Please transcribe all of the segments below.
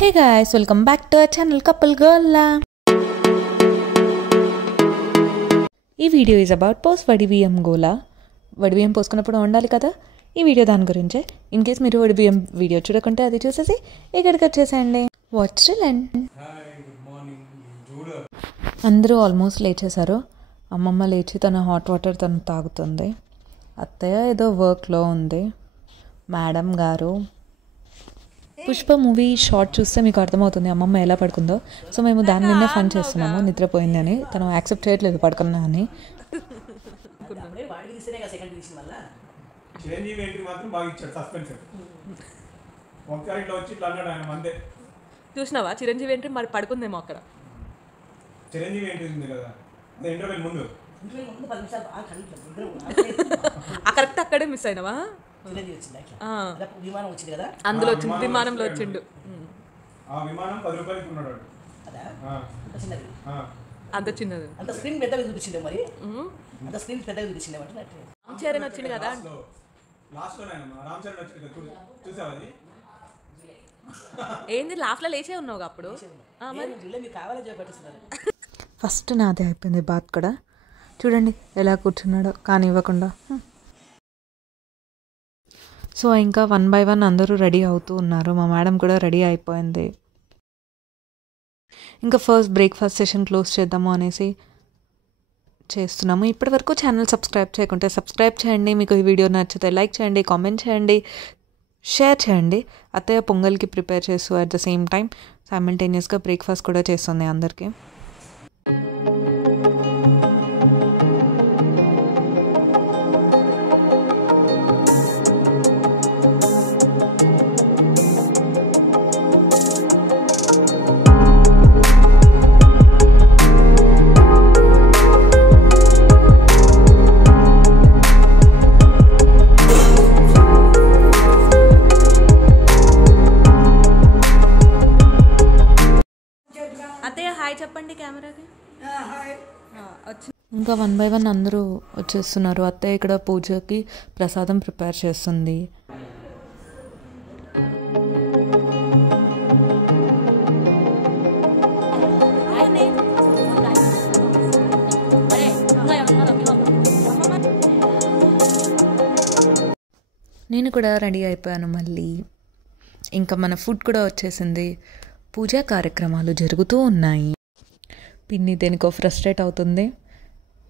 Hey guys, welcome back to our channel Couple Girl. ఈ video is about post వడిబియ్యం గోలా. వడిబియ్యం పోసుకున్నప్పుడు ఉండాలి కదా, ఈ video దాని గురించే. ఇన్ కేస్ మీరు వడిబియ్యం వీడియో చూడకుంటే అది చూసేసి ఇక్కడికి వచ్చేసేయండి. Watch till end. అందరూ ఆల్మోస్ట్ లేచేశారు. అమ్మమ్మ లేచి తన హాట్ వాటర్ తను తాగుతుంది. అత్తయ్య ఏదో వర్క్లో ఉంది. మేడం గారు పుష్ప మూవీ షార్ట్ చూస్తే మీకు అర్థమవుతుంది అమ్మమ్మ ఎలా పడుకుందో. సో మేము దాని మీదనే ఫన్ చేస్తున్నాము, నిద్రపోయింది అని. తను యాక్సెప్ట్ చేయట్లేదు పడుకున్నా అని. చూసినావా చిరంజీవి ఎంట్రీ మరి పడుకుందేమో అక్కడ. కరెక్ట్ అక్కడే మిస్ అయినవా? అందులో వచ్చింది, విమానంలో వచ్చిండు. అంత చిన్నది రామ్ చరణ్ వచ్చింది కదా. ఏంది లాస్ట్ లో లేచే ఉన్నావు అప్పుడు? ఫస్ట్ నాదే అయిపోయింది బాత్ కూడా. చూడండి ఎలా కూర్చున్నాడో కానీ ఇవ్వకుండా. సో ఇంకా 1 by 1 అందరూ రెడీ అవుతూ ఉన్నారు. మా మేడం కూడా రెడీ అయిపోయింది. ఇంకా ఫస్ట్ బ్రేక్ఫాస్ట్ సెషన్ క్లోజ్ చేద్దాము అనేసి చేస్తున్నాము. ఇప్పటి వరకు ఛానల్ సబ్స్క్రైబ్ చేయకుంటే సబ్స్క్రైబ్ చేయండి. మీకు ఈ వీడియో నచ్చితే లైక్ చేయండి, కామెంట్ చేయండి, షేర్ చేయండి. అత్తయ్య పొంగల్కి ప్రిపేర్ చేస్తూ అట్ ద సేమ్ టైం సైమల్టేనియస్గా బ్రేక్ఫాస్ట్ కూడా చేస్తుంది అందరికీ. చెప్పండి కెమెరాకి. ఇంకా 1 by 1 అందరూ వచ్చేస్తున్నారు. అత్తయ్య ఇక్కడ పూజకి ప్రసాదం ప్రిపేర్ చేస్తుంది. నేను కూడా రెడీ అయిపోయాను మళ్ళీ. ఇంకా మన ఫుడ్ కూడా వచ్చేసింది. పూజా కార్యక్రమాలు జరుగుతూ ఉన్నాయి. పిన్ని దేనికో ఫ్రస్ట్రేట్ అవుతుంది.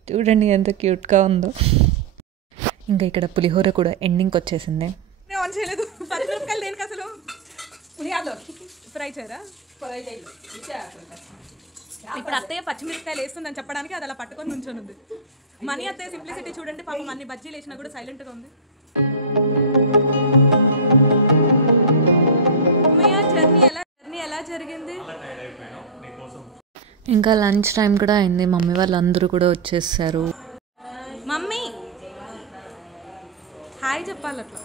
చూడండి ఎంత క్యూట్గా ఉందో. ఇంకా ఇక్కడ పులిహోర కూడా ఎండింగ్కి వచ్చేసింది. ఇప్పుడు అత్తయ్య పచ్చిమిరపకాయలు వేస్తుందని చెప్పడానికి అది అలా పట్టుకొని నుంచొని ఉంది. మనీ అత్తయ్య సింప్లిసిటీ చూడండి, పాపం అన్ని బజ్జీలు వేసినా కూడా సైలెంట్గా ఉంది. జర్నీ ఎలా జరిగింది? ఇంకా లంచ్ టైం కూడా అయింది. మమ్మీ వాళ్ళందరూ కూడా వచ్చేసారు. మమ్మీ హాయ్ చెప్పాలి అట్లా.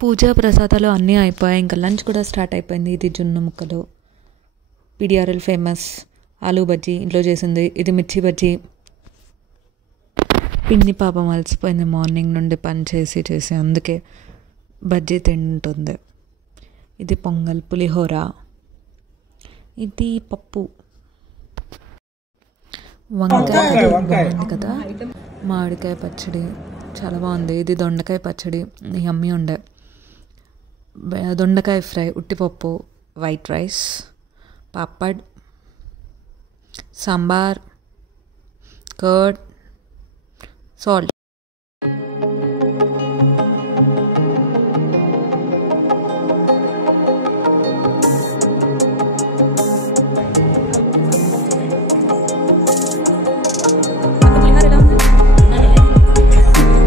పూజా ప్రసాదాలు అన్నీ అయిపోయాయి. ఇంకా లంచ్ కూడా స్టార్ట్ అయిపోయింది. ఇది జొన్న ముక్కలు, PDRL ఫేమస్ ఆలూ బజ్జీ ఇంట్లో చేసింది. ఇది మిర్చి బజ్జీ. పిన్ని పాపం అలసిపోయింది మార్నింగ్ నుండి పని చేసి అందుకే బజ్జీ తింటుంది. ఇది పొంగల్, పులిహోర, ఇది పప్పు, వంకాయ బాగుంది కదా, మామిడికాయ పచ్చడి చాలా బాగుంది. ఇది దొండకాయ పచ్చడి యమ్మీ ఉండే, దొండకాయ ఫ్రై, ఉట్టిపప్పు, white rice, papad, sambar, curd, salt.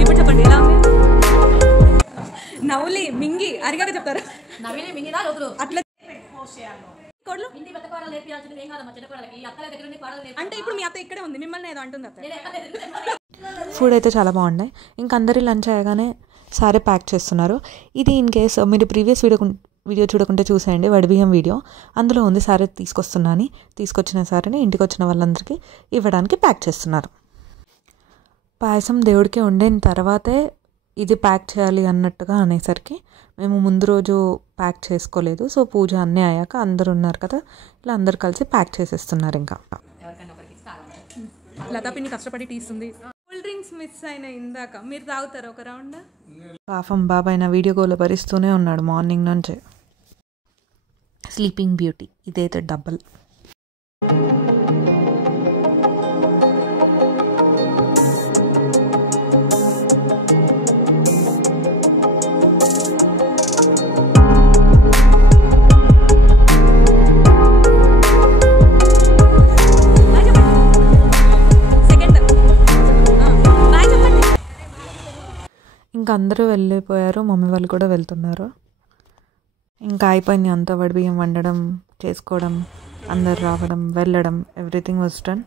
ఇప్పుడు చెప్పండి ఎలా ఉంది? నవ్వులి మింగి అరిగాక చెప్తారా? అట్లా అంటే ఇప్పుడు మీ అత్త ఇక్కడే ఉంది, మిమ్మల్ని ఏదో అంటుంది అత్త. ఫుడ్ అయితే చాలా బాగున్నాయి. ఇంక అందరి లంచ్ అయ్యగానే సారీ ప్యాక్ చేస్తున్నారు. ఇది ఇన్ కేస్ మీరు ప్రీవియస్ వీడియో చూడకుంటే చూసేయండి, వడిబియ్యం వీడియో. అందులో ఉంది సారీ తీసుకొస్తున్నాను. తీసుకొచ్చిన సారీని ఇంటికి వచ్చిన వాళ్ళందరికీ ఇవ్వడానికి ప్యాక్ చేస్తున్నారు. పాయసం దేవుడికి వండిన తర్వాతే ఇది ప్యాక్ చేయాలి అన్నట్టుగా అనేసరికి మేము ముందు రోజు ప్యాక్ చేసుకోలేదు. సో పూజ అన్నీ అయ్యాక అందరు ఉన్నారు కదా, ఇలా అందరు కలిసి ప్యాక్ చేసేస్తున్నారు. ఇంకా లతా పిన్ని కష్టపడి తీస్తుంది. కూల్ డ్రింక్స్ మిస్ అయిన ఇందాక, మీరు తాగుతారు ఒక రౌండ్? పాపం బాబాయ్ నా వీడియో కాల్ భరిస్తూనే ఉన్నాడు మార్నింగ్ నుంచే. స్లీపింగ్ బ్యూటీ ఇదైతే డబల్. ఇంకా అందరూ వెళ్ళిపోయారు, మమ్మీ వాళ్ళు కూడా వెళ్తున్నారు. ఇంకా అయిపోయింది అంతా, వడిబియ్యం వండడం, చేసుకోవడం, అందరు రావడం, వెళ్ళడం, ఎవ్రీథింగ్ వాజ్ డన్.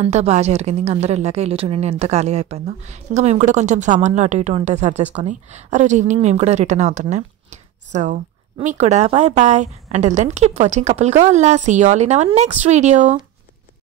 అంతా బాగా జరిగింది. ఇంకా అందరూ వెళ్ళాక ఇల్లు చూడండి ఎంత ఖాళీ అయిపోయిందో. ఇంకా మేము కూడా కొంచెం సామాన్లు అటు ఇటు ఉంటే సర్చ్ చేసుకొని ఆ రోజు ఈవినింగ్ మేము కూడా రిటర్న్ అవుతున్నాం. సో మీకు కూడా bye bye. Until then keep watching couple గోల్లా. See you all in our next video.